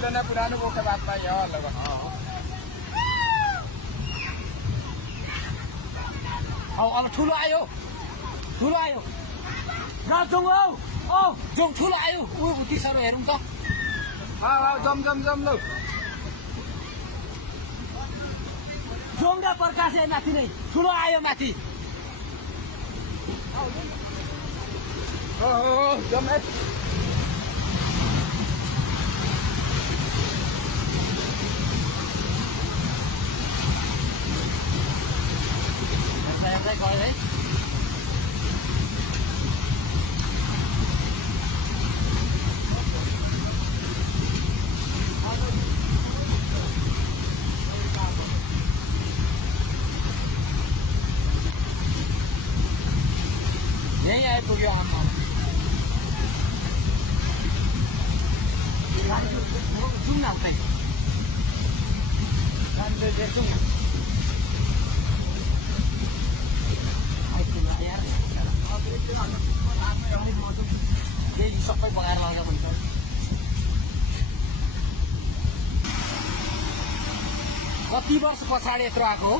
पुग्दैन पुरानो बोका बातमा यहाँ लगा अब ठुलो आयो र जाउँ जाउँ ठुलो आयो उति साह्रो हेरौँ त जम लौ जाउँ न प्रकाशे माथि नै ठुलो आयो माथि जम गयो है यही आइपुग्यो आमा जाउँ न उतै जाउँ न सबै बगाएर लगाएर भन्छ कति वर्ष पछाडि यत्रो आएको हो